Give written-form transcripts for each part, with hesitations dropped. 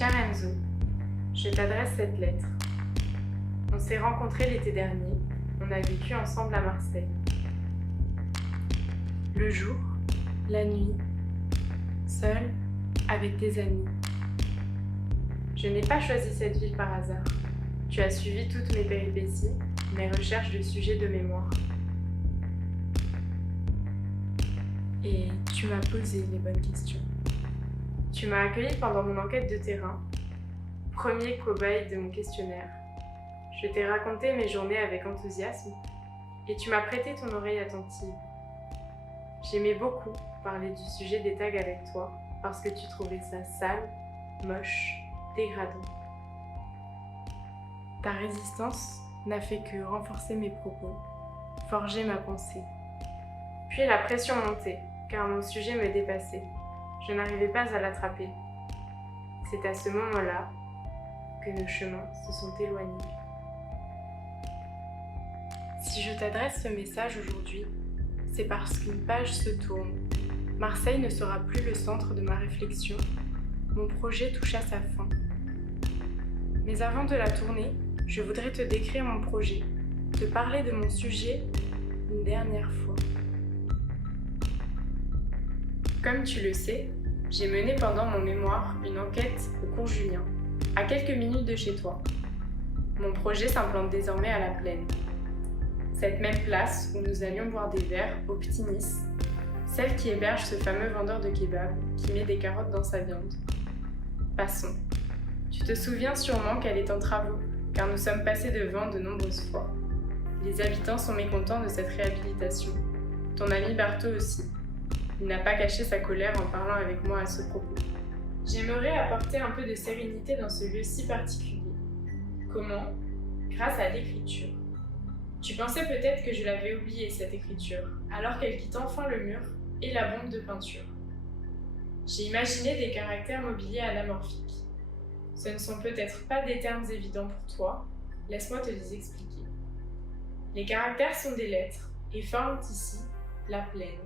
Cher Enzo, je t'adresse cette lettre. On s'est rencontrés l'été dernier, on a vécu ensemble à Marseille. Le jour, la nuit, seul, avec tes amis. Je n'ai pas choisi cette ville par hasard. Tu as suivi toutes mes péripéties, mes recherches de sujets de mémoire. Et tu m'as posé les bonnes questions. Tu m'as accueilli pendant mon enquête de terrain, premier cobaye de mon questionnaire. Je t'ai raconté mes journées avec enthousiasme et tu m'as prêté ton oreille attentive. J'aimais beaucoup parler du sujet des tags avec toi parce que tu trouvais ça sale, moche, dégradant. Ta résistance n'a fait que renforcer mes propos, forger ma pensée. Puis la pression montait, car mon sujet me dépassait. Je n'arrivais pas à l'attraper. C'est à ce moment-là que nos chemins se sont éloignés. Si je t'adresse ce message aujourd'hui, c'est parce qu'une page se tourne. Marseille ne sera plus le centre de ma réflexion. Mon projet touche à sa fin. Mais avant de la tourner, je voudrais te décrire mon projet, te parler de mon sujet une dernière fois. Comme tu le sais, j'ai mené pendant mon mémoire une enquête au cours Julien, à quelques minutes de chez toi. Mon projet s'implante désormais à la Plaine. Cette même place où nous allions boire des verres au Petit Nice, celle qui héberge ce fameux vendeur de kebab qui met des carottes dans sa viande. Passons. Tu te souviens sûrement qu'elle est en travaux, car nous sommes passés devant de nombreuses fois. Les habitants sont mécontents de cette réhabilitation. Ton ami Bartho aussi. Il n'a pas caché sa colère en parlant avec moi à ce propos. J'aimerais apporter un peu de sérénité dans ce lieu si particulier. Comment ? Grâce à l'écriture. Tu pensais peut-être que je l'avais oubliée, cette écriture, alors qu'elle quitte enfin le mur et la bombe de peinture. J'ai imaginé des caractères mobiliers anamorphiques. Ce ne sont peut-être pas des termes évidents pour toi, laisse-moi te les expliquer. Les caractères sont des lettres et forment ici la plaine.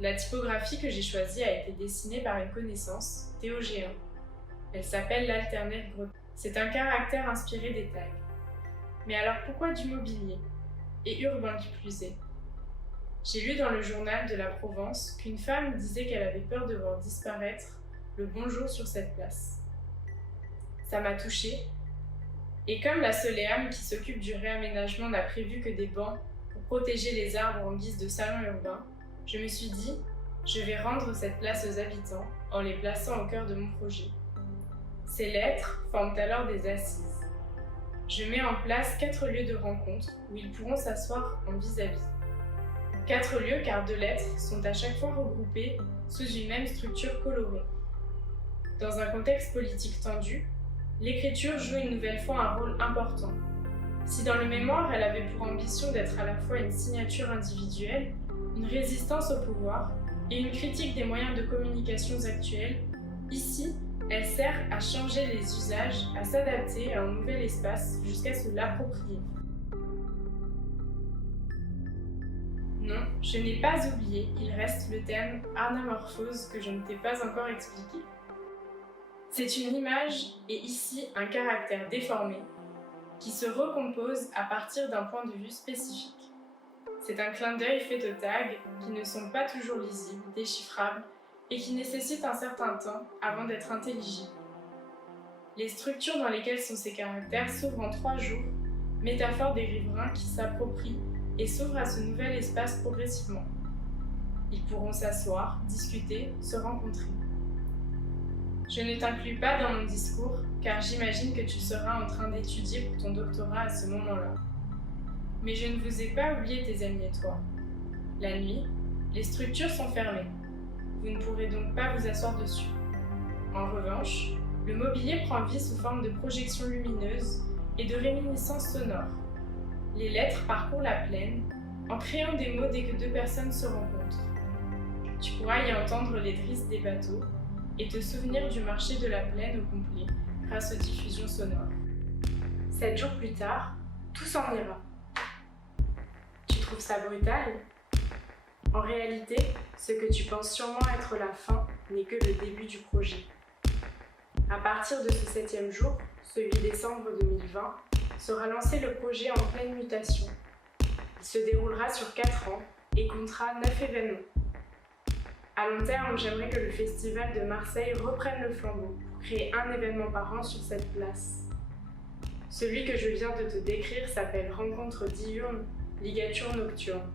La typographie que j'ai choisie a été dessinée par une connaissance, Théo Géant. Elle s'appelle l'Alternate Breton. C'est un caractère inspiré des tags. Mais alors pourquoi du mobilier ? Et urbain qui plus est. J'ai lu dans le journal de la Provence qu'une femme disait qu'elle avait peur de voir disparaître le bonjour sur cette place. Ça m'a touchée. Et comme la Soleam qui s'occupe du réaménagement n'a prévu que des bancs pour protéger les arbres en guise de salon urbain, je me suis dit, je vais rendre cette place aux habitants en les plaçant au cœur de mon projet. Ces lettres forment alors des assises. Je mets en place 4 lieux de rencontre où ils pourront s'asseoir en vis-à-vis. 4 lieux car 2 lettres sont à chaque fois regroupées sous une même structure colorée. Dans un contexte politique tendu, l'écriture joue une nouvelle fois un rôle important. Si dans le mémoire elle avait pour ambition d'être à la fois une signature individuelle, une résistance au pouvoir et une critique des moyens de communication actuels, ici, elle sert à changer les usages, à s'adapter à un nouvel espace jusqu'à se l'approprier. Non, je n'ai pas oublié, il reste le terme anamorphose que je ne t'ai pas encore expliqué. C'est une image et ici un caractère déformé qui se recompose à partir d'un point de vue spécifique. C'est un clin d'œil fait de tags qui ne sont pas toujours lisibles, déchiffrables et qui nécessitent un certain temps avant d'être intelligibles. Les structures dans lesquelles sont ces caractères s'ouvrent en 3 jours, métaphore des riverains qui s'approprient et s'ouvrent à ce nouvel espace progressivement. Ils pourront s'asseoir, discuter, se rencontrer. Je ne t'inclus pas dans mon discours car j'imagine que tu seras en train d'étudier pour ton doctorat à ce moment-là. Mais je ne vous ai pas oublié tes amis et toi. La nuit, les structures sont fermées. Vous ne pourrez donc pas vous asseoir dessus. En revanche, le mobilier prend vie sous forme de projections lumineuses et de réminiscences sonores. Les lettres parcourent la plaine en créant des mots dès que 2 personnes se rencontrent. Tu pourras y entendre les drisses des bateaux et te souvenir du marché de la plaine au complet grâce aux diffusions sonores. 7 jours plus tard, tout s'en ira. Tu trouves ça brutal ? En réalité, ce que tu penses sûrement être la fin n'est que le début du projet. À partir de ce 7e jour, ce 8 décembre 2020, sera lancé le projet en pleine mutation. Il se déroulera sur 4 ans et comptera 9 événements. À long terme, j'aimerais que le Festival de Marseille reprenne le flambeau pour créer un événement par an sur cette place. Celui que je viens de te décrire s'appelle Rencontre diurne, ligature nocturne.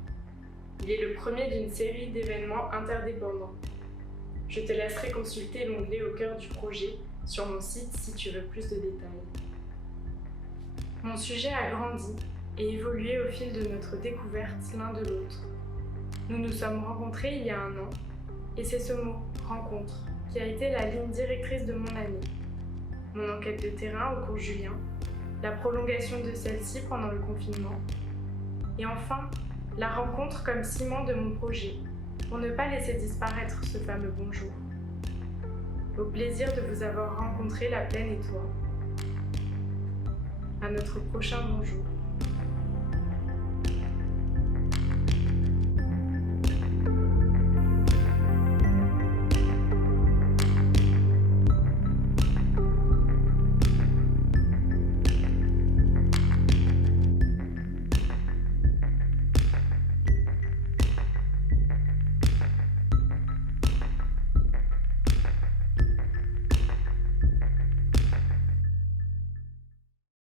Il est le premier d'une série d'événements interdépendants. Je te laisserai consulter l'onglet au cœur du projet sur mon site si tu veux plus de détails. Mon sujet a grandi et évolué au fil de notre découverte l'un de l'autre. Nous nous sommes rencontrés il y a 1 an et c'est ce mot, rencontre, qui a été la ligne directrice de mon année. Mon enquête de terrain au cours Julien, la prolongation de celle-ci pendant le confinement et enfin, la rencontre comme ciment de mon projet pour ne pas laisser disparaître ce fameux bonjour. Au plaisir de vous avoir rencontré la plaine et toi. À notre prochain bonjour.